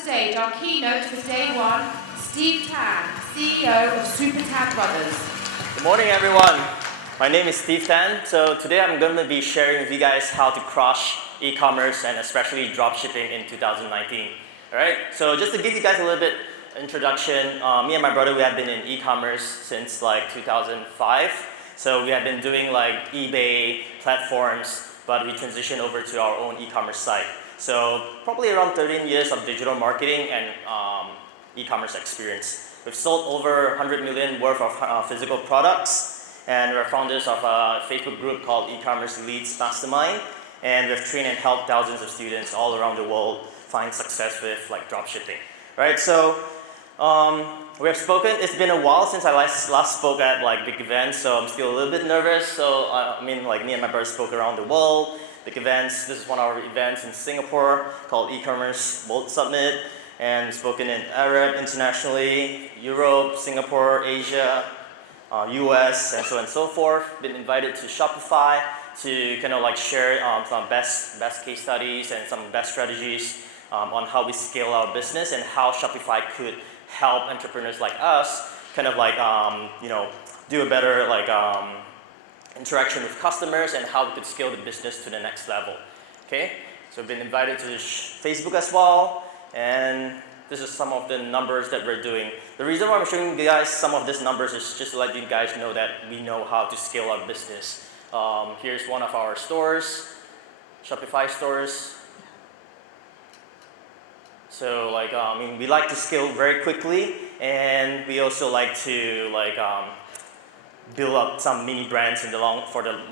stage our keynote for day one, Steve Tan, CEO of Super Tan Brothers. Good morning, everyone. My name is Steve Tan. So today I'm going to be sharing with you guys how to crush e-commerce and especially dropshipping in 2019. All right. So just to give you guys a little bit introduction, me and my brother, we have been in e-commerce since like 2005. So we have been doing like eBay platforms, but we transitioned over to our own e-commerce site. So probably around 13 years of digital marketing and e-commerce experience. We've sold over 100 million worth of physical products, and we're founders of a Facebook group called E-commerce Leads Mastermind, and we've trained and helped thousands of students all around the world find success with like dropshipping. Right? So we have spoken. It's been a while since I last spoke at like big events, so I'm still a little bit nervous. So like me and my brother spoke around the world. Big events. This is one of our events in Singapore called E-commerce World Summit, and spoken in Arab internationally, Europe, Singapore, Asia, US, and so on and so forth. Been invited to Shopify to kind of like share some best case studies and some best strategies on how we scale our business and how Shopify could help entrepreneurs like us kind of like do a better like interaction with customers and how we could scale the business to the next level. Okay, so we've been invited to Facebook as well, and this is some of the numbers that we're doing. The reason why I'm showing you guys some of these numbers is just to let you guys know that we know how to scale our business. Here's one of our stores, Shopify stores. So like we like to scale very quickly, and we also like to build up some mini brands in the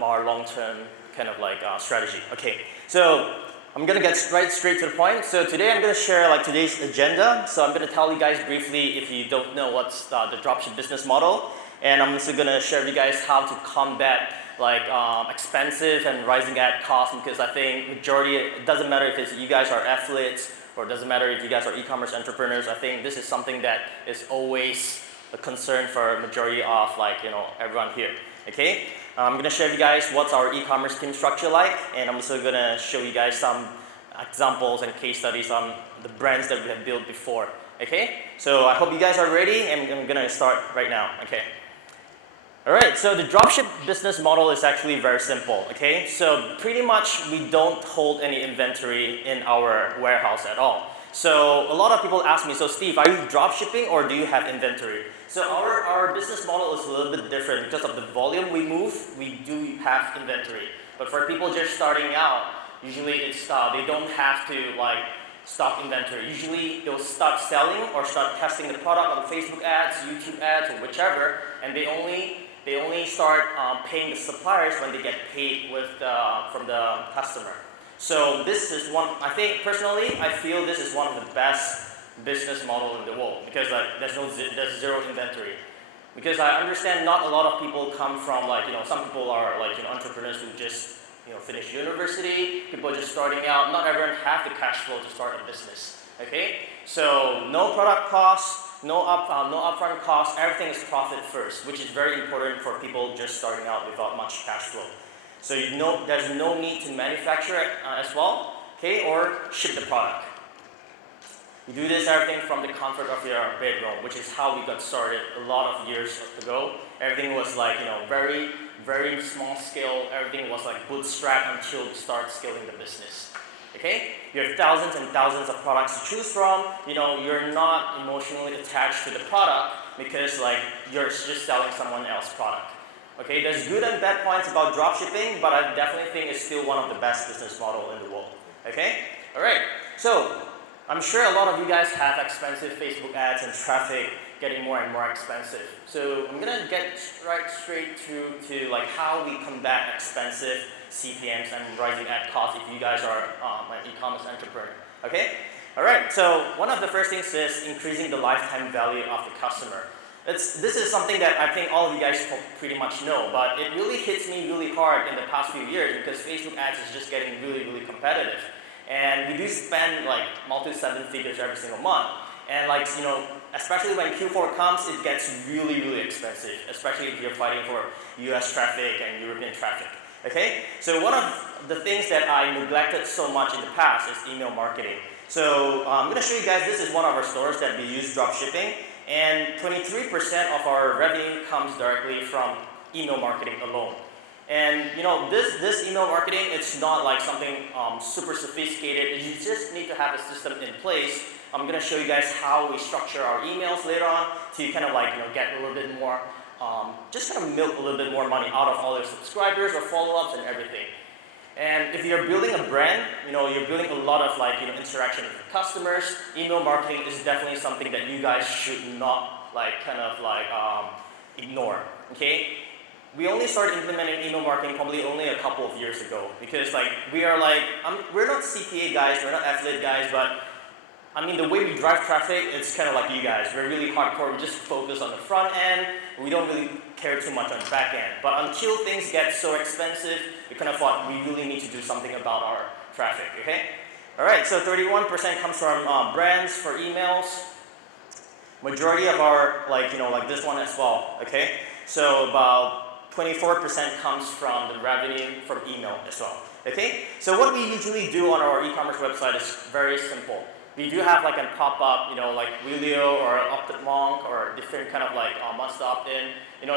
more long-term kind of like strategy. Okay, so I'm gonna get straight to the point. So today I'm gonna share like today's agenda. So I'm gonna tell you guys briefly if you don't know what's the dropship business model, and I'm also gonna share with you guys how to combat like expensive and rising ad costs, because I think majority, it doesn't matter if you guys are athletes or it doesn't matter if you guys are e-commerce entrepreneurs. I think this is something that is always a concern for a majority of everyone here. Okay, I'm gonna share with you guys what's our e-commerce team structure like, and I'm also gonna show you guys some examples and case studies on the brands that we have built before. Okay, so I hope you guys are ready, and I'm gonna start right now. Okay. All right, so the dropship business model is actually very simple. Okay, so pretty much we don't hold any inventory in our warehouse at all. So a lot of people ask me, so Steve, are you dropshipping or do you have inventory? So our business model is a little bit different because of the volume we move. We do have inventory, but for people just starting out, usually it's they don't have to like stock inventory. Usually they'll start selling or start testing the product on Facebook ads, YouTube ads, or whichever, and they only start paying the suppliers when they get paid from the customer. So this is one, I think personally, I feel this is one of the best business model in the world, because there's zero inventory. Because I understand not a lot of people come from some people are entrepreneurs who just finish university, people just starting out. Not everyone have the cash flow to start a business. Okay, so no product costs, no upfront costs. Everything is profit first, which is very important for people just starting out without much cash flow. So there's no need to manufacture it as well, okay, or ship the product. You do this everything from the comfort of your bedroom, which is how we got started a lot of years ago. Everything was very, very small scale. Everything was like bootstrap until we start scaling the business. Okay, you have thousands and thousands of products to choose from. You're not emotionally attached to the product because you're just selling someone else's product. Okay, there's good and bad points about dropshipping, but I definitely think it's still one of the best business model in the world. Okay, all right. So I'm sure a lot of you guys have expensive Facebook ads and traffic getting more and more expensive. So I'm gonna get straight to like how we combat expensive CPMs and rising ad costs if you guys are an e-commerce entrepreneur. Okay, all right. So one of the first things is increasing the lifetime value of the customer. This is something that I think all of you guys pretty much know, but it really hits me really hard in the past few years because Facebook ads is just getting really, really competitive. And we do spend like multi-seven figures every single month. And especially when Q4 comes, it gets really, really expensive, especially if you're fighting for US traffic and European traffic. Okay? So one of the things that I neglected so much in the past is email marketing. So I'm going to show you guys, this is one of our stores that we use dropshipping, and 23% of our revenue comes directly from email marketing alone. And this email marketing, it's not like something super sophisticated. You just need to have a system in place. I'm going to show you guys how we structure our emails later on to kind of like get a little bit more, just kind of milk a little bit more money out of all your subscribers or follow-ups and everything. And if you're building a brand, you're building a lot of interaction with your customers. Email marketing is definitely something that you guys should not ignore. Okay? We only started implementing email marketing probably only a couple of years ago because we're not CPA guys, we're not affiliate guys, but I mean the way we drive traffic, it's kind of like you guys. We're really hardcore. We just focus on the front end. We don't really care too much on the back end. But until things get so expensive, we kind of thought we really need to do something about our traffic. Okay. All right. So 31% comes from brands for emails. Majority of our like this one as well. Okay. So about 24% comes from the revenue from email as well. Okay. So what we usually do on our e-commerce website is very simple. We do have a pop-up, like Wheelio or Opted Monk or different kind of wants to opt in,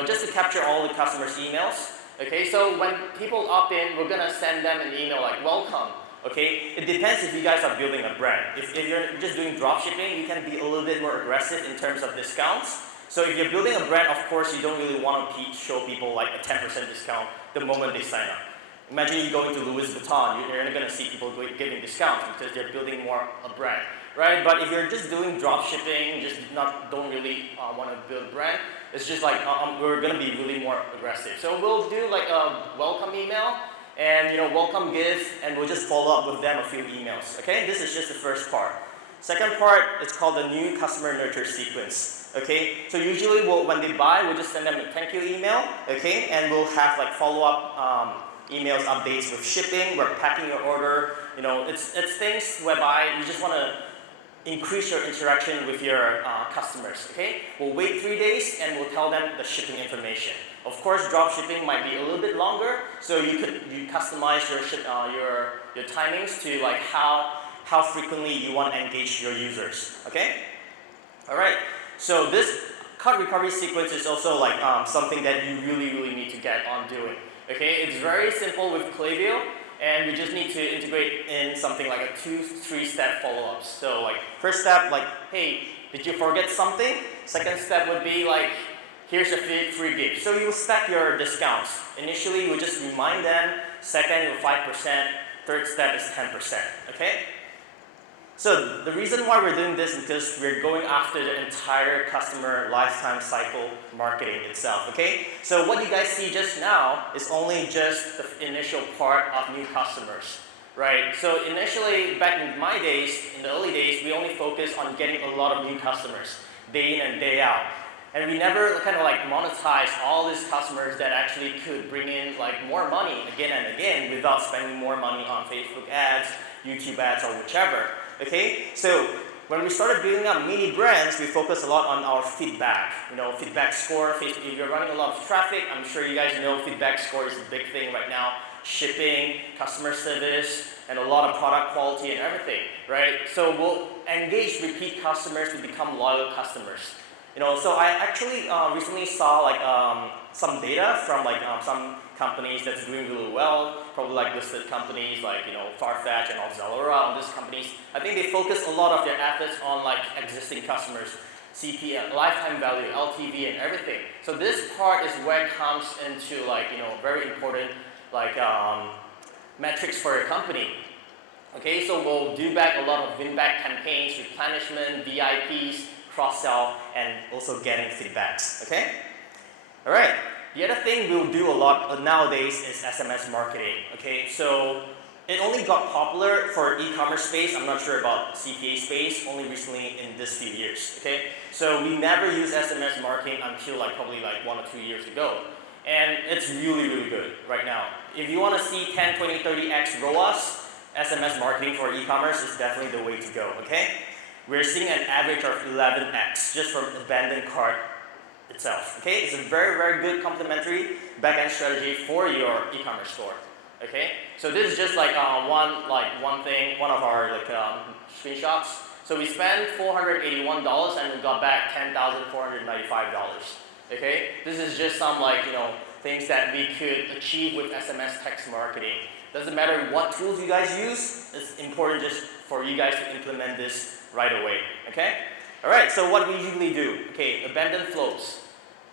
just to capture all the customers' emails. Okay, so when people opt in, we're gonna send them an email like welcome. Okay, it depends if you guys are building a brand. If you're just doing dropshipping, you can be a little bit more aggressive in terms of discounts. So if you're building a brand, of course, you don't really want to show people like a 10% discount the moment they sign up. Imagine you go into Louis Vuitton, you're going to see people giving discounts because they're building more a brand, right? But if you're just doing drop shipping, don't really want to build a brand, it's just we're going to be really more aggressive. So we'll do a welcome email and welcome gift, and we'll just follow up with them a few emails. Okay, this is just the first part. Second part, it's called the new customer nurture sequence. Okay, so usually when they buy, we'll just send them a thank you email. Okay, and we'll have follow up. Emails, updates with shipping, we're packing your order. It's things whereby you just want to increase your interaction with your customers. Okay, we'll wait 3 days and we'll tell them the shipping information. Of course, drop shipping might be a little bit longer, so you customize your timings to how frequently you want to engage your users. Okay, all right. So this cart recovery sequence is also something that you really need to get on doing. Okay, it's very simple with Klaviyo, and we just need to integrate in something like a 2-3 step follow-ups. So first step, hey, did you forget something? Second step would be here's a free gift. So you stack your discounts. Initially, we just remind them. Second, 5%. Third step is 10%. Okay. So the reason why we're doing this is because we're going after the entire customer lifetime cycle marketing itself, okay? So what you guys see just now is only just the initial part of new customers, right? So initially, back in my days, in the early days, we only focused on getting a lot of new customers, day in and day out. And we never kind of monetize all these customers that actually could bring in more money again and again without spending more money on Facebook ads, YouTube ads, or whichever. Okay, so when we started building up mini brands, we focused a lot on our feedback. Feedback score. If you're running a lot of traffic, I'm sure you guys know feedback score is a big thing right now. Shipping, customer service, and a lot of product quality and everything, right? So we'll engage repeat customers to become loyal customers. So I actually recently saw some data from some companies that's doing really well, probably listed companies Farfetch and Zalora, on these companies. I think they focus a lot of their efforts on existing customers, CPM, lifetime value, LTV, and everything. So this part is where it comes into very important metrics for your company. Okay, so we'll do back a lot of win-back campaigns, replenishment, VIPs, cross-sell, and also getting feedbacks. Okay, all right. The other thing we'll do a lot nowadays is SMS marketing. Okay, so it only got popular for e-commerce space. I'm not sure about CPA space. Only recently in this few years. Okay, so we never used SMS marketing until probably 1 or 2 years ago, and it's really good right now. If you want to see 10, 20, 30x ROAS, SMS marketing for e-commerce is definitely the way to go. Okay, we're seeing an average of 11x just from abandoned cart itself. Okay, it's a very good complementary back-end strategy for your e-commerce store. Okay, so this is just like one thing, one of our screenshots. So we spent $481 and we got back $10,495. Okay, this is just some things that we could achieve with SMS text marketing. Doesn't matter what tools you guys use, it's important just for you guys to implement this right away. Okay, all right. So what we usually do? Okay, abandoned flows.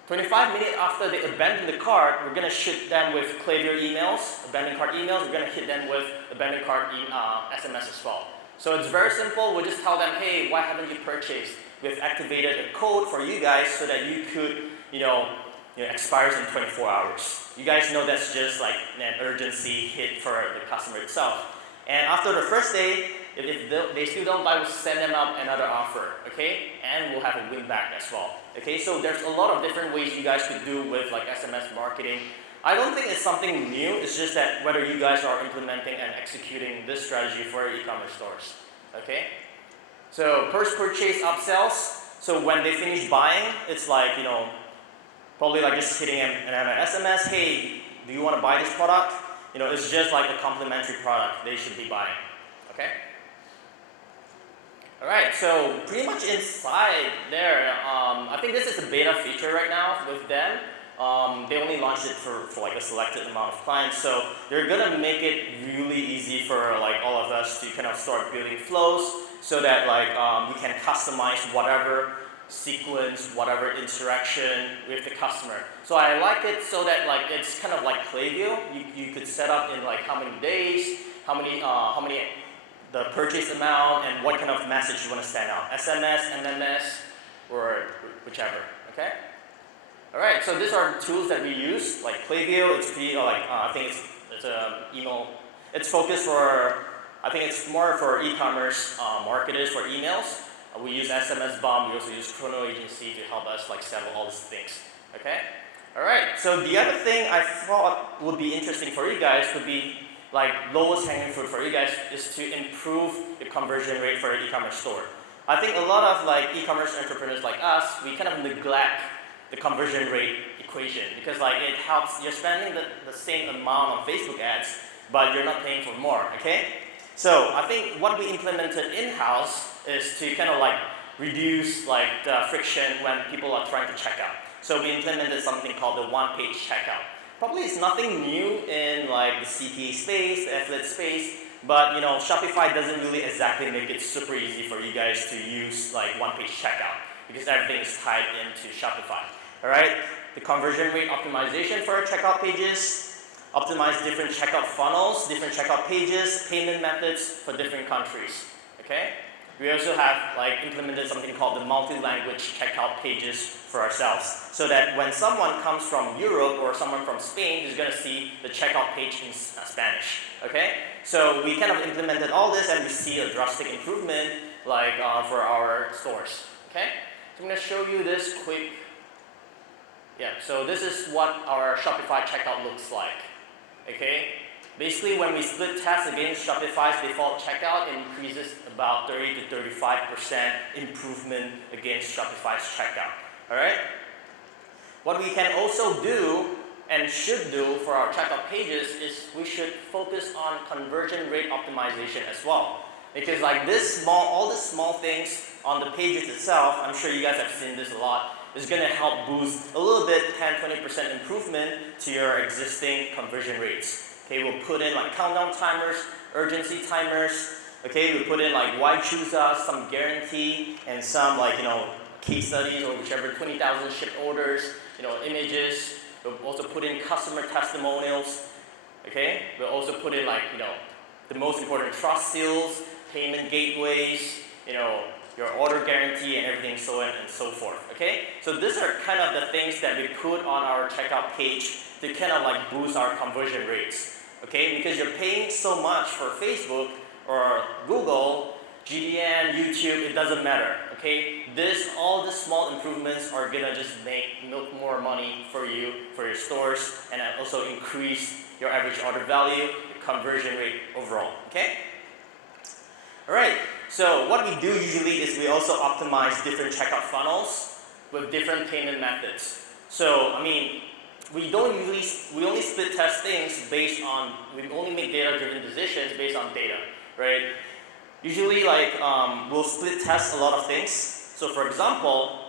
25 minutes after they abandon the cart, we're going to ship them with Klaviyo emails, abandoned cart emails. We're going to hit them with abandoned cart SMS as well. So it's very simple. We'll just tell them, hey, why haven't you purchased? We've activated a code for you guys so that you could, expires in 24 hours. You guys know that's just like an urgency hit for the customer itself. And after the first day, if they still don't buy, we'll send them out another offer, okay? And we'll have a win back as well, okay? So there's a lot of different ways you guys could do with SMS marketing. I don't think it's something new. It's just that whether you guys are implementing and executing this strategy for your e-commerce stores, okay? So first purchase upsells. So when they finish buying, it's probably just hitting an SMS, hey, do you want to buy this product? It's just like a complimentary product they should be buying, okay? All right, so pretty much inside there, I think this is a beta feature right now with them. They only launched it for a selected amount of clients, so they're gonna make it really easy for all of us to kind of start building flows so that we can customize whatever sequence, whatever interaction with the customer. So I like it so that it's kind of like Klaviyo. You could set up in how many days, how many the purchase amount, and what kind of message you want to send out. SMS, MMS, or whichever, okay? All right, so these are tools that we use, like Klaviyo. It's pretty, I think it's a email. It's focused for, I think it's more for e-commerce marketers for emails. We use SMS Bomb. We also use Chrono Agency to help us settle all these things, okay? All right, so the other thing I thought would be interesting for you guys would be lowest hanging fruit for you guys is to improve the conversion rate for your e-commerce store. I think a lot of e-commerce entrepreneurs like us, we kind of neglect the conversion rate equation because it helps. You're spending the same amount on Facebook ads, but you're not paying for more, okay? So I think what we implemented in-house is to kind of reduce the friction when people are trying to check out. So we implemented something called the one-page checkout. Probably it's nothing new in the CPA space, the affiliate space, but Shopify doesn't really exactly make it super easy for you guys to use one-page checkout because everything is tied into Shopify. All right, the conversion rate optimization for our checkout pages, optimize different checkout funnels, different checkout pages, payment methods for different countries. Okay. We also have implemented something called the multi-language checkout pages for ourselves, so that when someone comes from Europe or someone from Spain is going to see the checkout page in Spanish. Okay, so we kind of implemented all this, and we see a drastic improvement for our stores. Okay, so I'm going to show you this quick. Yeah, so this is what our Shopify checkout looks like. Okay. Basically, when we split test against Shopify's default checkout, it increases about 30 to 35% improvement against Shopify's checkout. All right? What we can also do and should do for our checkout pages is we should focus on conversion rate optimization as well. Because all the small things on the pages itself, I'm sure you guys have seen this a lot, is going to help boost a little bit, 10-20% improvement to your existing conversion rates. Okay, we'll put in countdown timers, urgency timers. Okay, we'll put in why choose us, some guarantee, and some case studies or whichever 20,000 shipped orders, images. We'll also put in customer testimonials. Okay, we'll also put in the most important trust seals, payment gateways, your order guarantee, and everything so on and so forth. Okay, so these are kind of the things that we put on our checkout page to kind of boost our conversion rates. Okay, because you're paying so much for Facebook or Google, GDN, YouTube, it doesn't matter. Okay, all the small improvements are gonna just make more money for you, for your stores, and also increase your average order value, the conversion rate overall. Okay. All right. So what we do usually is we also optimize different checkout funnels with different payment methods. So we only split test things based on, we only make data-driven decisions based on data, right? Usually we'll split test a lot of things. So for example,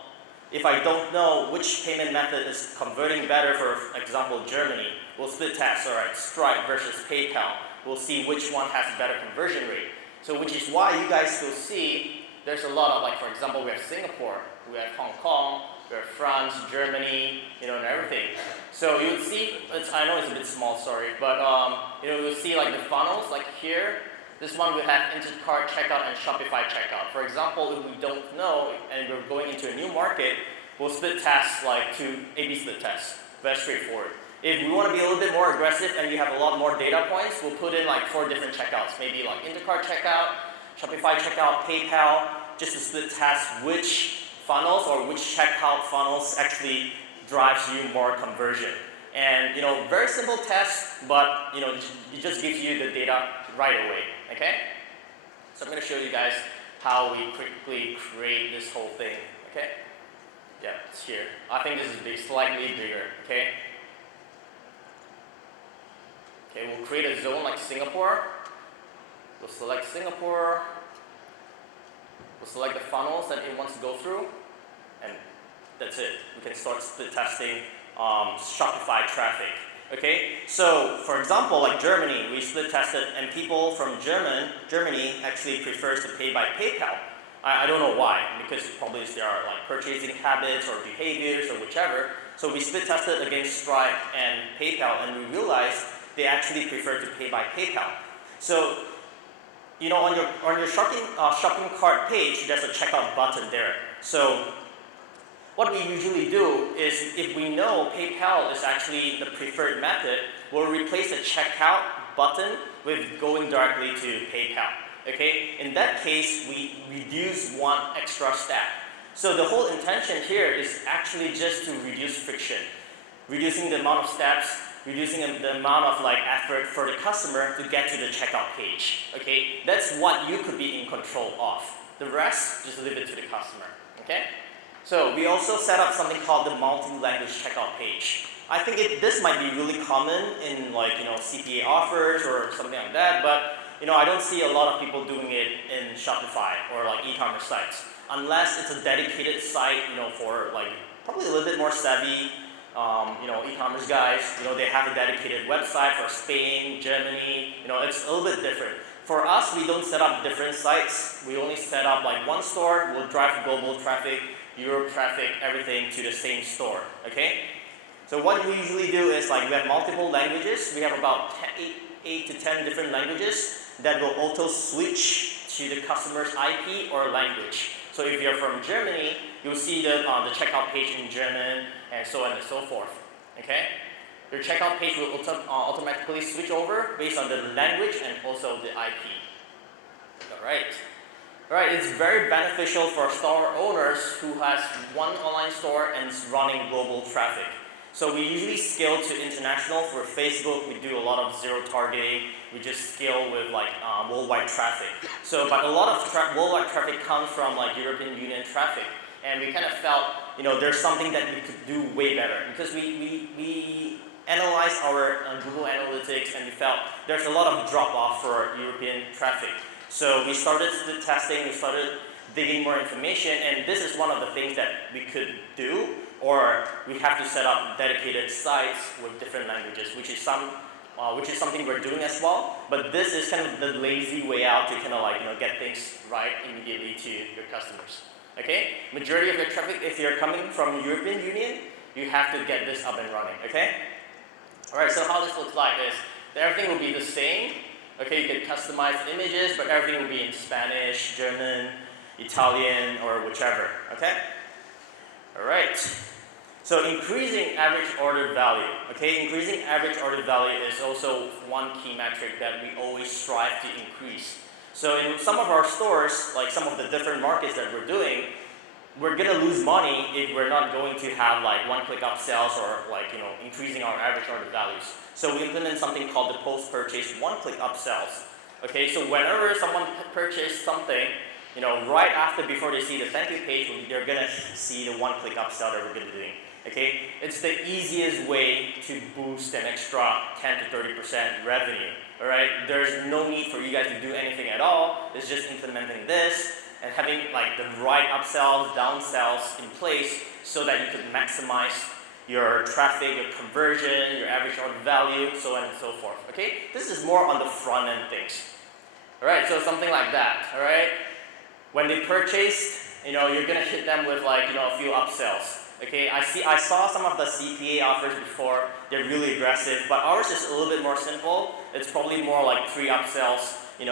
if I don't know which payment method is converting better, for example, Germany, we'll split test, all right, Stripe versus PayPal. We'll see which one has a better conversion rate. So which is why you guys will see there's a lot of, for example, we have Singapore, we have Hong Kong, we have France, Germany, and everything. So you would see, I know it's a bit small, sorry, but you'll see the funnels, here. This one we have Instacart checkout and Shopify checkout. For example, if we don't know and we're going into a new market, we'll split tests to A/B split tests. Very straightforward. If we want to be a little bit more aggressive and we have a lot more data points, we'll put in 4 different checkouts. Maybe Instacart checkout, Shopify checkout, PayPal, just to split test which funnels or which checkout funnels actually drives you more conversion. And very simple test, but it just gives you the data right away. Okay? So I'm going to show you guys how we quickly create this whole thing. Okay? Yeah, it's here. I think this is big, slightly bigger. Okay? Okay, we'll create a zone like Singapore. We'll select Singapore. We'll select the funnels that it wants to go through. And that's it. We can start split testing Shopify traffic. Okay, so for example, Germany, we split tested, and people from Germany actually prefers to pay by PayPal. I don't know why, because probably there are purchasing habits or behaviors or whichever. So we split tested against Stripe and PayPal, and we realized they actually prefer to pay by PayPal. So on your shopping cart page, there's a checkout button there. So what we usually do is, if we know PayPal is actually the preferred method, we'll replace the checkout button with going directly to PayPal. Okay? In that case, we reduce one extra step. So the whole intention here is actually just to reduce friction, reducing the amount of steps, reducing the amount of effort for the customer to get to the checkout page. Okay? That's what you could be in control of. The rest, just leave it to the customer. Okay? So we also set up something called the multi-language checkout page. I think this might be really common in CPA offers or something like that, but I don't see a lot of people doing it in Shopify or e-commerce sites, unless it's a dedicated site, for probably a little bit more savvy, e-commerce guys. They have a dedicated website for Spain, Germany. It's a little bit different. For us, we don't set up different sites. We only set up one store. We'll drive global traffic, Europe traffic, everything to the same store. Okay? So what we usually do is we have multiple languages. We have about 8 to 10 different languages that will auto switch to the customer's IP or language. So if you're from Germany, you'll see the checkout page in German and so on and so forth. Okay? Your checkout page will automatically switch over based on the language and also the IP. Alright, it's very beneficial for store owners who has one online store and is running global traffic. So we usually scale to international. For Facebook, we do a lot of zero targeting. We just scale with worldwide traffic. But a lot of worldwide traffic comes from European Union traffic. And we kind of felt, there's something that we could do way better, because we analyzed our Google Analytics, and we felt there's a lot of drop-off for European traffic. So we started the testing, we started digging more information, and this is one of the things that we could do, or we have to set up dedicated sites with different languages, which is something we're doing as well. But this is kind of the lazy way out to kind of get things right immediately to your customers. Okay? Majority of your traffic, if you're coming from European Union, you have to get this up and running. Okay? Alright, so how this looks like is everything will be the same. Okay, you can customize images, but everything will be in Spanish, German, Italian, or whichever. Okay? Alright. So increasing average order value. Okay, increasing average order value is also one key metric that we always strive to increase. So in some of our stores, some of the different markets that we're doing, we're gonna lose money if we're not going to have one-click upsells or increasing our average order values. So we implement something called the post-purchase one-click upsells. Okay, so whenever someone purchases something, right after, before they see the thank you page, they're gonna see the one-click upsell that we're gonna be doing. Okay, it's the easiest way to boost an extra 10 to 30% revenue. All right, there's no need for you guys to do anything at all. It's just implementing this and having like the right upsells, downsells in place so that you could maximize your traffic, your conversion, your average order value, so on and so forth. Okay, this is more on the front end things. All right, so something like that. All right, when they purchased, you're gonna hit them with like a few upsells. Okay, I saw some of the CPA offers before. They're really aggressive, but ours is a little bit more simple. It's probably more like 3 upsells. You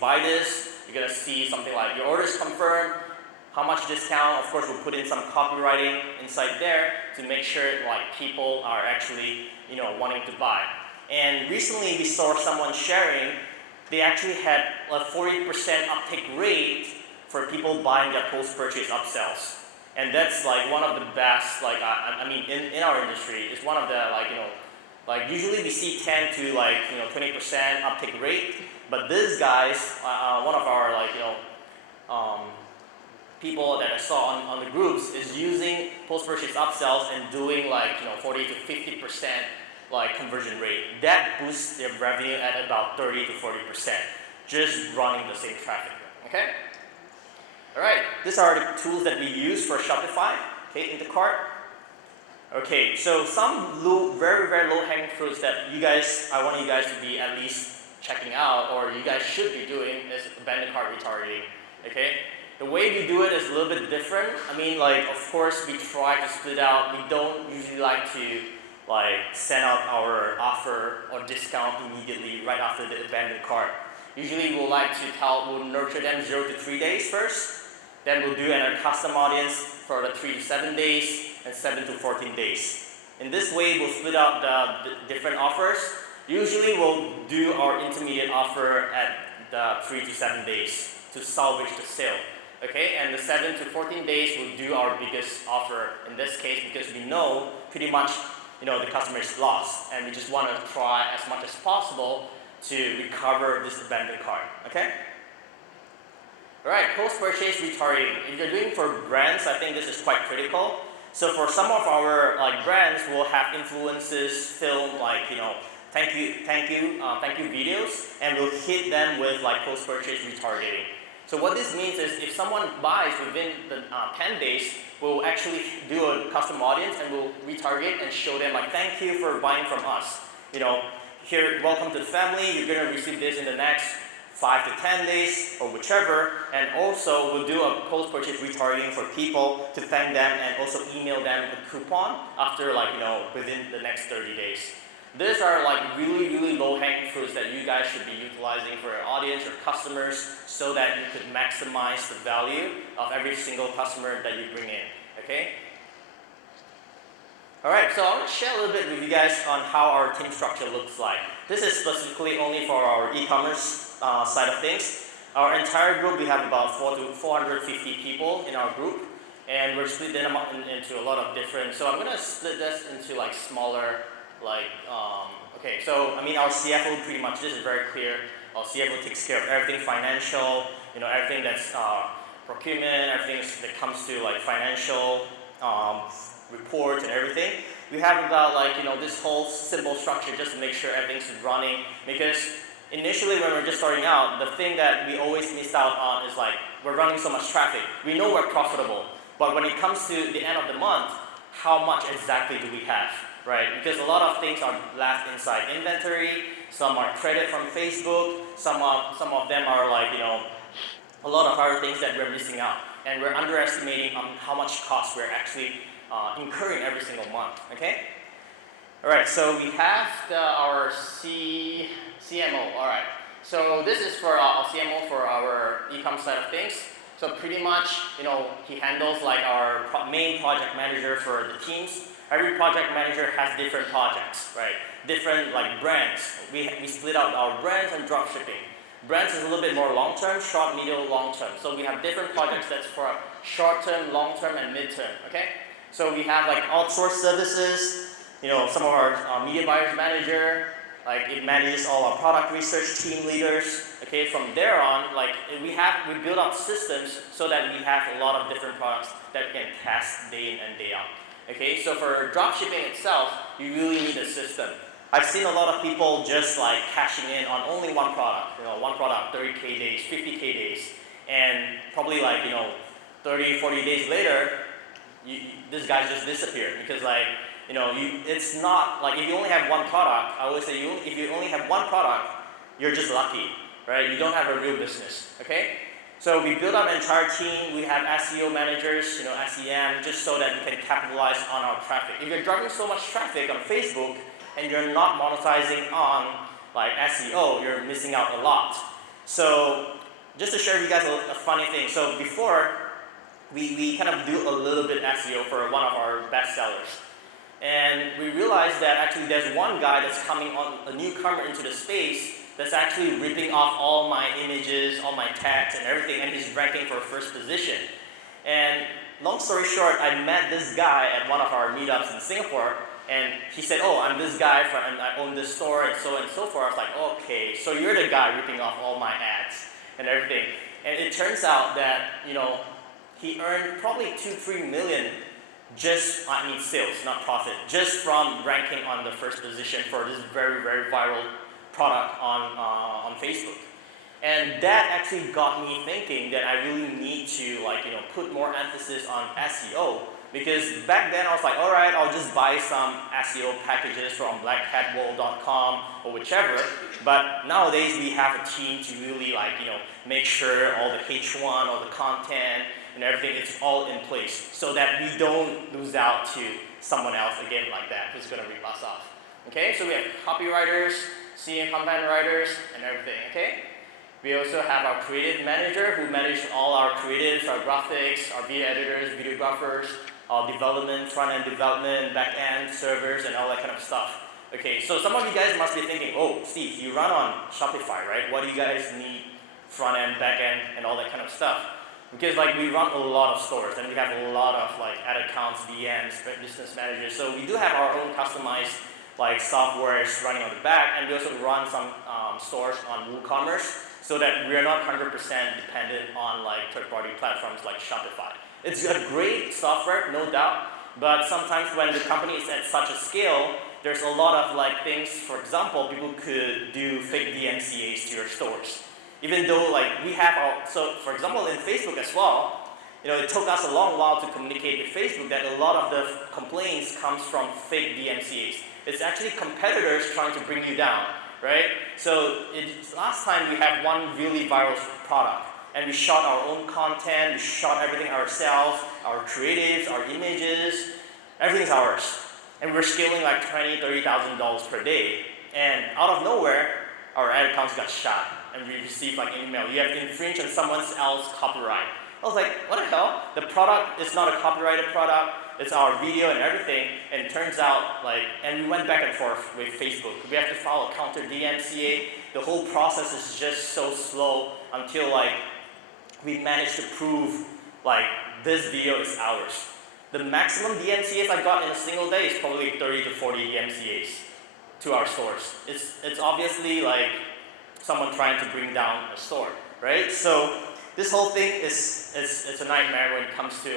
buy this, you're gonna see something like your order's confirmed, how much discount. Of course, we'll put in some copywriting inside there to make sure like people are actually wanting to buy. And recently we saw someone sharing they actually had a 40% uptake rate for people buying their post-purchase upsells. And that's like one of the best, like I mean, in our industry, it's one of the like usually we see 10 to 20% uptake rate, but this guys, one of our people that I saw on the groups is using post-purchase upsells and doing 40 to 50% conversion rate. That boosts their revenue at about 30 to 40%, just running the same traffic. Okay. All right, these are the tools that we use for Shopify, okay, in the cart. Okay, so some very, very low-hanging fruits that I want you guys to be at least checking out, or you guys should be doing, is abandoned cart retargeting, okay? The way we do it is a little bit different. I mean, of course, we try to split out. We don't usually like to send out our offer or discount immediately right after the abandoned cart. Usually we'll nurture them 0 to 3 days first. Then we'll do a custom audience for the 3 to 7 days and 7 to 14 days. In this way, we'll split out the different offers. Usually we'll do our intermediate offer at the 3 to 7 days to salvage the sale. Okay, and the 7 to 14 days we'll do our biggest offer in this case because we know pretty much the customer is lost and we just want to try as much as possible to recover this abandoned cart. Okay? Alright, post-purchase retargeting. If you're doing for brands, I think this is quite critical. So for some of our brands, we'll have influencers film thank you videos, and we'll hit them with post-purchase retargeting. So what this means is if someone buys within the 10 days, we'll actually do a custom audience and we'll retarget and show them thank you for buying from us. Here, welcome to the family. You're gonna receive this in the next 5 to 10 days or whichever, and also we'll do a post-purchase retargeting for people to thank them and also email them a coupon after within the next 30 days. These are really, really low-hanging fruits that you guys should be utilizing for your audience or customers so that you could maximize the value of every single customer that you bring in, okay? Alright, so I want to share a little bit with you guys on how our team structure looks like. This is specifically only for our e-commerce side of things. Our entire group, we have about 450 people in our group, and we're split them up into a lot of different, so I'm going to split this into smaller, okay, so I mean our CFO pretty much, this is very clear. Our CFO takes care of everything financial, everything that's procurement, everything that comes to financial reports and everything. We have about this whole simple structure just to make sure everything's running, because initially when we're just starting out, the thing that we always missed out on is we're running so much traffic. We know we're profitable, but when it comes to the end of the month, how much exactly do we have, right? Because a lot of things are left inside inventory, some are credit from Facebook, some of them are a lot of other things that we're missing out, and we're underestimating on how much cost we're actually incurring every single month, okay? All right, so we have our CMO, all right. So this is for our CMO for our e-com side of things. So pretty much, he handles our main project manager for the teams. Every project manager has different projects, right? Different brands. We split out our brands and dropshipping. Brands is a little bit more long-term, short, medium, long-term. So we have different projects that's for short-term, long-term, and mid-term, okay? So we have outsourced services, some of our media buyers manager, it manages all our product research team leaders, okay? From there on, we build out systems so that we have a lot of different products that we can test day in and day out, Okay, so for dropshipping itself, you really need a system. I've seen a lot of people just like cashing in on only one product, one product, 30K days, 50K days, and probably like, 30, 40 days later, this guy just disappeared because like, it's not like if you only have one product, I always say if you only have one product, you're just lucky, right? You don't have a real business, okay? So we built up an entire team. We have SEO managers, SEM, just so that we can capitalize on our traffic. If you're driving so much traffic on Facebook and you're not monetizing on like SEO, you're missing out a lot. So just to share with you guys a funny thing. So before, we kind of do a little bit SEO for one of our best sellers. And we realized that actually there's one guy that's coming on, a newcomer into the space, that's actually ripping off all my images, all my tags and everything, and he's ranking for first position. And long story short, I met this guy at one of our meetups in Singapore, and he said, oh, I'm this guy, and I own this store, and so forth. I was like, okay, so you're the guy ripping off all my ads and everything. And it turns out that, he earned probably 2-3 million sales, not profit, just from ranking on the first position for this very, very viral product on Facebook. And that actually got me thinking that I really need to put more emphasis on SEO, because back then I was like, all right, I'll just buy some SEO packages from blackhatwall.com or whichever. But nowadays we have a team to really make sure all the H1, all the content and everything, it's all in place so that we don't lose out to someone else again like that who's going to rip us off. Okay, so we have copywriters, senior content writers, and everything, okay? We also have our creative manager who manages all our creatives, our graphics, our video editors, videographers, our development, front-end development, back-end servers, and all that kind of stuff. Okay, so some of you guys must be thinking, oh, Steve, you run on Shopify, right? What do you guys need front-end, back-end, and all that kind of stuff? Because we run a lot of stores, and we have a lot of ad accounts, DMs, business managers. So we do have our own customized software running on the back, and we also run some stores on WooCommerce, so that we are not 100% dependent on third-party platforms like Shopify. It's a great software, no doubt, but sometimes when the company is at such a scale, there's a lot of things. For example, people could do fake DMCAs to your stores. Even though we have so for example in Facebook as well, it took us a long while to communicate with Facebook that a lot of the complaints comes from fake DMCAs. It's actually competitors trying to bring you down, right? So last time we had one really viral product, and we shot our own content, we shot everything ourselves, our creatives, our images, everything's ours. And we're scaling $20,000, $30,000 per day. And out of nowhere, our ad accounts got shot. And we received an email, you have infringed on someone else's copyright. I was like, what the hell? The product is not a copyrighted product, it's our video and everything, and it turns out and we went back and forth with Facebook. We have to file a counter DMCA. The whole process is just so slow until we managed to prove this video is ours. The maximum DMCAs I got in a single day is probably 30 to 40 DMCAs to our stores. It's obviously someone trying to bring down a store, right? So this whole thing is a nightmare when it comes to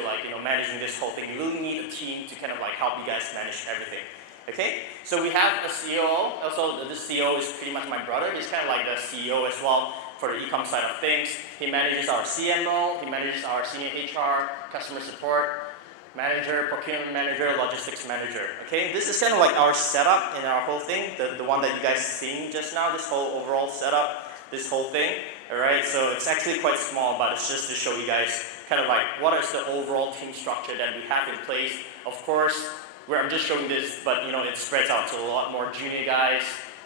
managing this whole thing. You really need a team to kind of help you guys manage everything. Okay? So we have a CEO. Also, this CEO is pretty much my brother. He's kind of the CEO as well for the e-com side of things. He manages our CMO. He manages our senior HR, customer support manager, procurement manager, logistics manager. Okay? This is kind of our setup in our whole thing. The one that you guys seen just now. This whole overall setup. This whole thing. Alright, so it's actually quite small, but it's just to show you guys kind of what is the overall team structure that we have in place. Of course, I'm just showing this, but it spreads out to a lot more junior guys,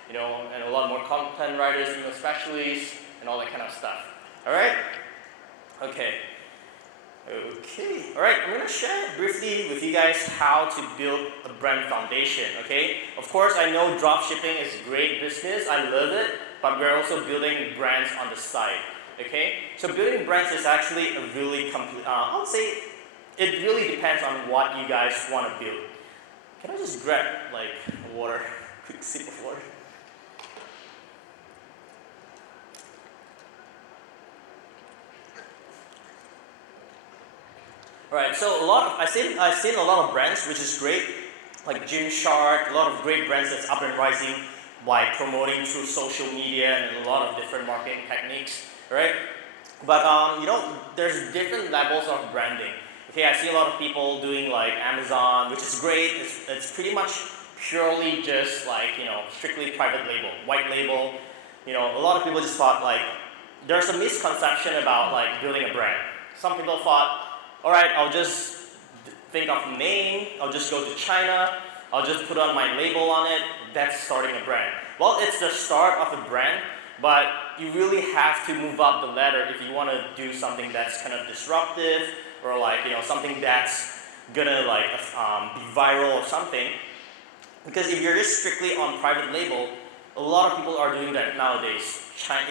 and a lot more content writers, specialists, and all that kind of stuff. Alright? Okay. Alright, I'm going to share briefly with you guys how to build a brand foundation, okay? Of course, I know dropshipping is a great business, I love it, but we're also building brands on the side, okay? So building brands is actually a really I would say it really depends on what you guys want to build. Can I just grab water, quick sip of water? Right. So I've seen a lot of brands, which is great, like Gymshark, a lot of great brands that's up and rising by promoting through social media and a lot of different marketing techniques, right? But there's different levels of branding. Okay, I see a lot of people doing like Amazon, which is great. It's pretty much purely just like strictly private label, white label. A lot of people just thought like there's a misconception about like building a brand. Some people thought, all right, I'll just think of a name. I'll just go to China. I'll just put on my label on it. That's starting a brand. Well, it's the start of a brand, but you really have to move up the ladder if you want to do something that's kind of disruptive or like something that's gonna like be viral or something. Because if you're just strictly on private label, a lot of people are doing that nowadays.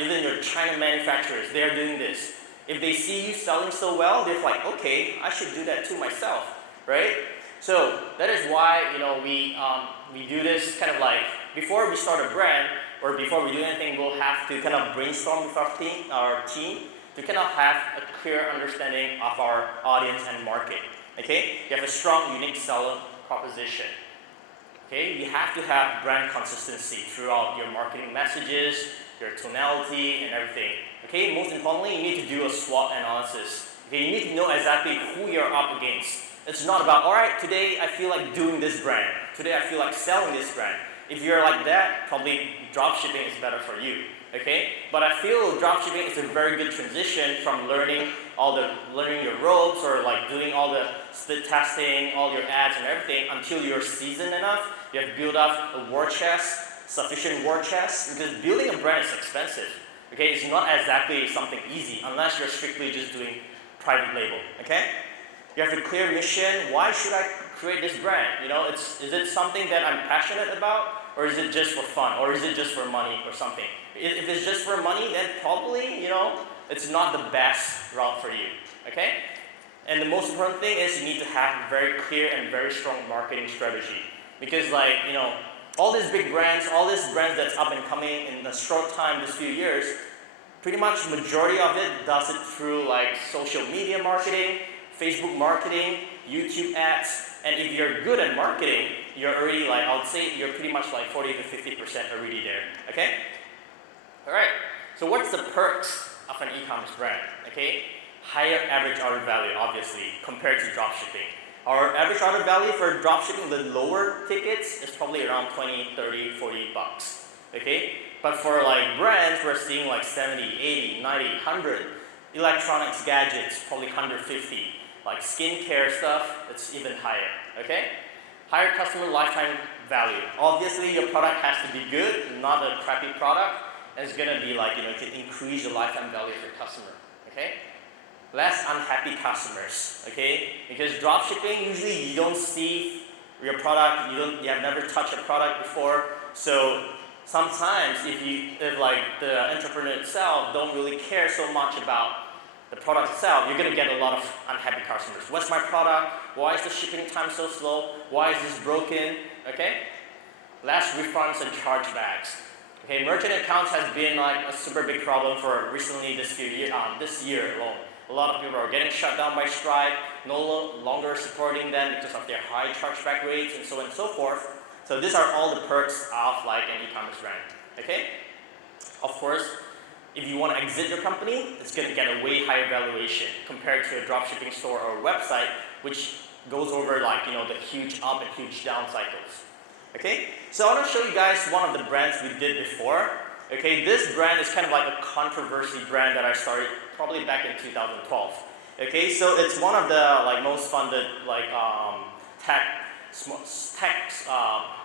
Even your China manufacturers, they are doing this. If they see you selling so well, they're like, okay, I should do that too myself, right? So that is why we do this kind of like before we start a brand or before we do anything, we'll have to kind of brainstorm with our team to kind of have a clear understanding of our audience and market. Okay, you have a strong, unique seller proposition. Okay, you have to have brand consistency throughout your marketing messages, your tonality, and everything. Okay, most importantly, you need to do a SWOT analysis. Okay, you need to know exactly who you're up against. It's not about, all right, today I feel like doing this brand. Today I feel like selling this brand. If you're like that, probably dropshipping is better for you. Okay, but I feel dropshipping is a very good transition from learning your ropes or like doing all the split testing, all your ads and everything until you're seasoned enough. You have built up a war chest, sufficient war chest, because building a brand is expensive. Okay, it's not exactly something easy unless you're strictly just doing private label. Okay, you have a clear mission. Why should I create this brand? Is it something that I'm passionate about, or is it just for fun, or is it just for money or something? If it's just for money, then probably it's not the best route for you. Okay, and the most important thing is you need to have a very clear and very strong marketing strategy, because all these big brands, all these brands that's up and coming in a short time, this few years, pretty much majority of it does it through like social media marketing, Facebook marketing, YouTube ads, and if you're good at marketing, you're already like, I would say you're pretty much like 40 to 50% already there, okay? All right, so what's the perks of an e-commerce brand, okay? Higher average order value, obviously, compared to dropshipping. Our average order value for dropshipping, the lower tickets, is probably around 20, 30, 40 bucks, okay? But for like brands, we're seeing like 70, 80, 90, 100. Electronics, gadgets, probably 150. Like skincare stuff, it's even higher, okay? Higher customer lifetime value. Obviously, your product has to be good, not a crappy product. And it's gonna be like, it can increase the lifetime value of your customer, okay? Less unhappy customers, okay? Because dropshipping, usually you don't see your product, you have never touched a product before. So sometimes if like the entrepreneur itself don't really care so much about the product itself, you're gonna get a lot of unhappy customers. What's my product? Why is the shipping time so slow? Why is this broken? Okay? Less refunds and chargebacks. Okay, merchant accounts has been like a super big problem for recently this year alone. A lot of people are getting shut down by Stripe, no longer supporting them because of their high chargeback rates and so on and so forth. So these are all the perks of like an e-commerce brand. Okay? Of course, if you want to exit your company, it's going to get a way higher valuation compared to a dropshipping store or a website, which goes over like the huge up and huge down cycles. Okay, so I want to show you guys one of the brands we did before. Okay, this brand is kind of like a controversy brand that I started probably back in 2012. Okay, so it's one of the like most funded like tech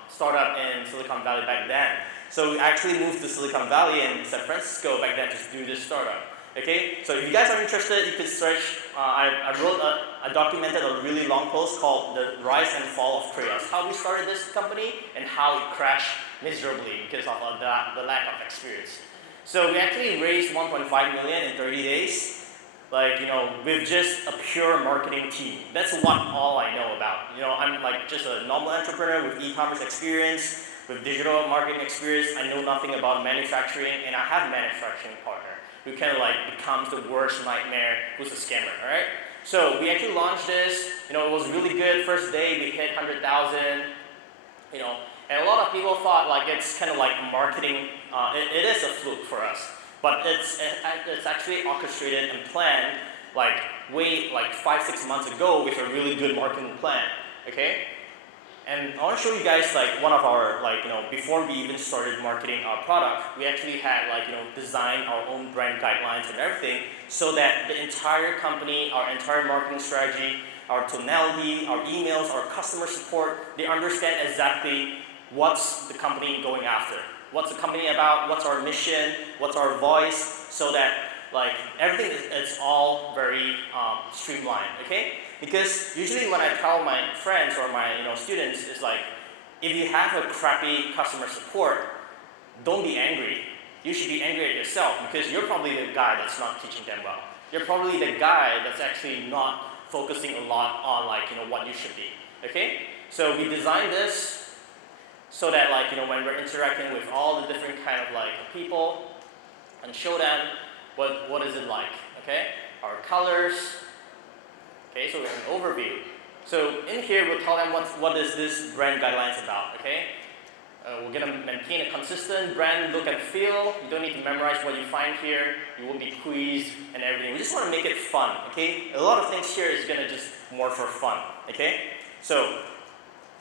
startup in Silicon Valley back then. So we actually moved to Silicon Valley and San Francisco back then to do this startup. Okay, so if you guys are interested, you could search. I documented a really long post called "The Rise and Fall of Creos," how we started this company and how it crashed miserably because of the lack of experience. So we actually raised 1.5 million in 30 days, with just a pure marketing team. That's all I know about. I'm like just a normal entrepreneur with e-commerce experience, with digital marketing experience. I know nothing about manufacturing, and I have a manufacturing partner who kind of like becomes the worst nightmare, who's a scammer, all right? So we actually launched this. It was really good. First day we hit 100,000. And a lot of people thought like it's kind of like marketing. It is a fluke for us, but it's actually orchestrated and planned like 5-6 months ago with a really good marketing plan. Okay. And I want to show you guys like one of our before we even started marketing our product, we actually had designed our own brand guidelines and everything so that the entire company, our entire marketing strategy, our tonality, our emails, our customer support, they understand exactly what's the company going after. What's the company about? What's our mission? What's our voice? So that everything is all very streamlined, okay? Because usually when I tell my friends or my students, it's like, if you have a crappy customer support, don't be angry. You should be angry at yourself because you're probably the guy that's not teaching them well. You're probably the guy that's actually not focusing a lot on what you should be, okay? So we designed this so that when we're interacting with all the different kind of people and show them what is it like, okay? Our colors, okay, so we have an overview. So in here we'll tell them what is this brand guidelines about, okay? We're gonna maintain a consistent brand look and feel. You don't need to memorize what you find here. You won't be quizzed and everything. We just want to make it fun, okay? A lot of things here is gonna just more for fun, okay? So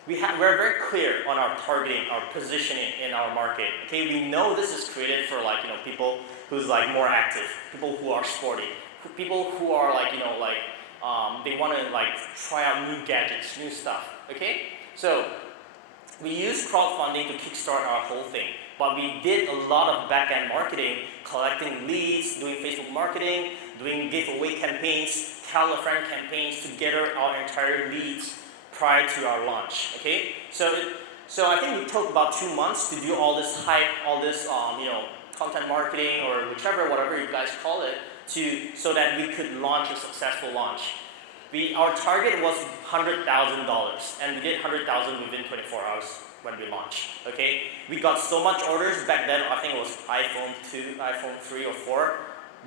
we're very clear on our targeting, our positioning in our market. Okay, we know this is created for people who's more active, people who are sporty, people who are they want to try out new gadgets, new stuff. Okay, so we use crowdfunding to kickstart our whole thing, but we did a lot of back-end marketing, collecting leads, doing Facebook marketing, doing giveaway campaigns, tell a friend campaigns to gather our entire leads prior to our launch, okay? So I think we took about 2 months to do all this hype, all this content marketing or whatever you guys call it, so that we could launch a successful launch. Our target was $100,000, and we did 100,000 within 24 hours when we launched, okay? We got so much orders back then. I think it was iPhone 2, iPhone 3 or 4.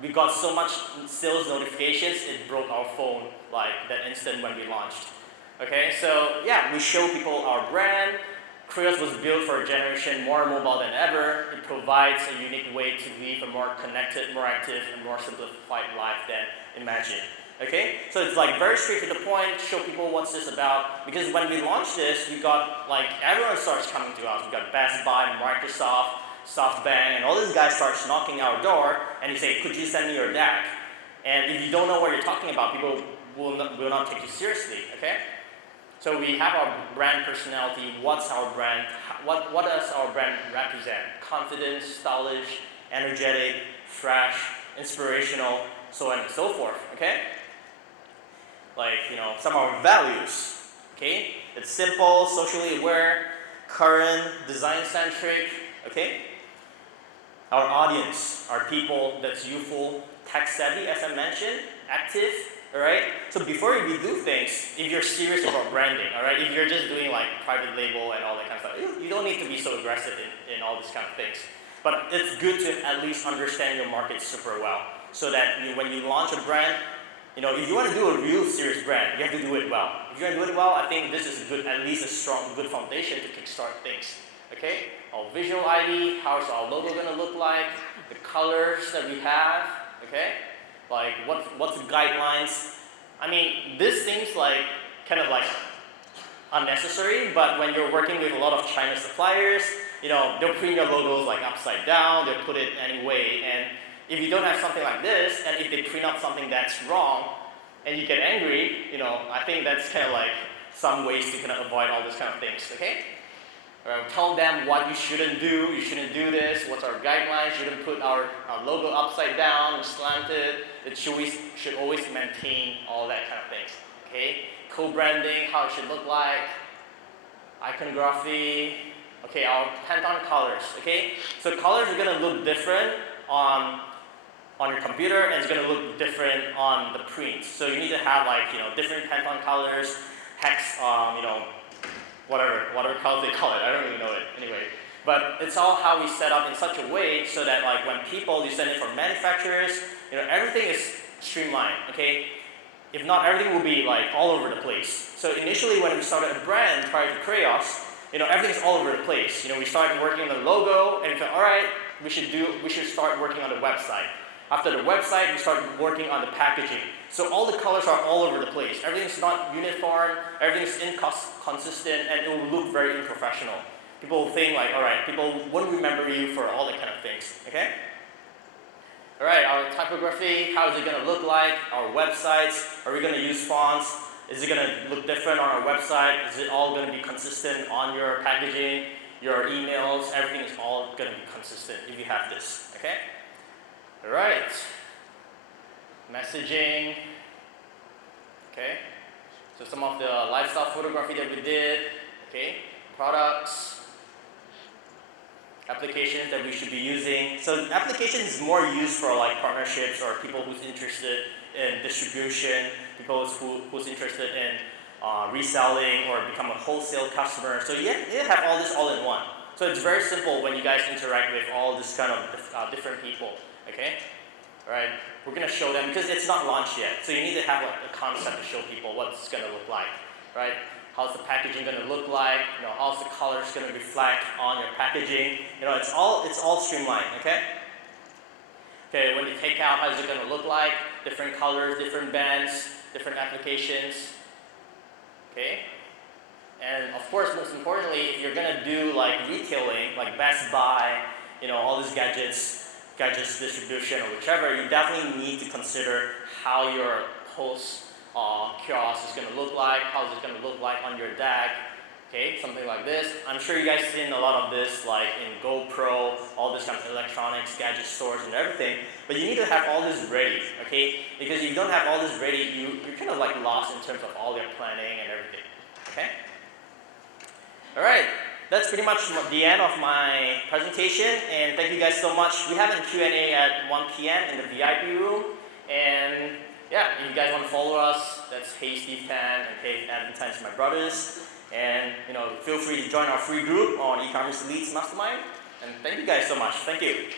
We got so much sales notifications, it broke our phone that instant when we launched. Okay, so yeah, we show people our brand. Krios was built for a generation more mobile than ever. It provides a unique way to live a more connected, more active, and more simplified life than imagined. Okay, so it's very straight to the point, show people what's this about. Because when we launched this, we got everyone starts coming to us. We got Best Buy, Microsoft, SoftBank, and all these guys starts knocking our door, and you say, could you send me your DAC? And if you don't know what you're talking about, people will not take you seriously, okay? So we have our brand personality. What's our brand? What does our brand represent? Confident, stylish, energetic, fresh, inspirational, so on and so forth, okay? Some of our values, okay? It's simple, socially aware, current, design-centric, okay? Our audience are people that's youthful, tech-savvy, as I mentioned, active, all right? So before we do things, if you're serious about branding, all right? If you're just doing private label and all that kind of stuff, you don't need to be so aggressive in all these kind of things. But it's good to at least understand your market super well, so that when you launch a brand, if you want to do a real serious brand, you have to do it well. If you're going to do it well, I think this is at least a strong, good foundation to kickstart things. Okay? Our visual ID, how's our logo going to look like, the colors that we have, okay? What's the guidelines? I mean, this seems kind of unnecessary, but when you're working with a lot of China suppliers, they'll print your logos upside down, they'll put it anyway, and if you don't have something like this, and if they print out something that's wrong, and you get angry, I think that's kind of some ways to kind of avoid all these kind of things, okay? Tell them what you shouldn't do this, what's our guidelines, shouldn't put our logo upside down or slanted, it should always maintain all that kind of things, okay? Co-branding, how it should look like, iconography, okay, our Pantone colors, okay? So colors are gonna look different on your computer, and it's gonna look different on the print. So you need to have different Pantone colors, hex, whatever color they call it. I don't really know it anyway. But it's all how we set up in such a way so that when you send it from manufacturers, everything is streamlined. Okay. if not, everything will be like all over the place. So initially when we started a brand prior to Crayoss, everything's all over the place. We started working on the logo, and we thought, all right, we should start working on the website. After the website, we started working on the packaging. So all the colors are all over the place. Everything's not uniform, everything's inconsistent, and it will look very unprofessional. People will think like, all right, people won't remember you for all that kind of things, okay? All right, our typography, how is it going to look like? Our websites, are we going to use fonts? Is it going to look different on our website? Is it all going to be consistent on your packaging, your emails? Everything is all going to be consistent if you have this, okay? All right, messaging, okay? So some of the lifestyle photography that we did, okay? Products, applications that we should be using. So application is more used for like partnerships or people who's interested in distribution, people who's interested in reselling or become a wholesale customer. So you have all this all in one. So it's very simple when you guys interact with all this kind of different people, okay? All right, we're gonna show them because it's not launched yet. So you need to have like a concept to show people what it's gonna look like, right? How's the packaging going to look like? How's the colors going to reflect on your packaging? It's all streamlined, okay? Okay, when you take out, how's it going to look like? Different colors, different bands, different applications, okay? And of course, most importantly, if you're going to do like retailing, like Best Buy, all these gadgets distribution or whichever, you definitely need to consider how your post kiosk is going to look like, how is it going to look like on your deck, okay, something like this. I'm sure you guys seen a lot of this like in GoPro, all this kind of electronics, gadget stores and everything, but you need to have all this ready, okay, because if you don't have all this ready, you're kind of like lost in terms of all your planning and everything, okay. Alright, that's pretty much the end of my presentation, and thank you guys so much. We have a Q&A at 1 p.m. in the VIP room, and yeah, if you guys want to follow us, that's Hey Steve Tan and Hey Adam Tan's my brothers. And feel free to join our free group on E-commerce Elites Mastermind. And thank you guys so much. Thank you.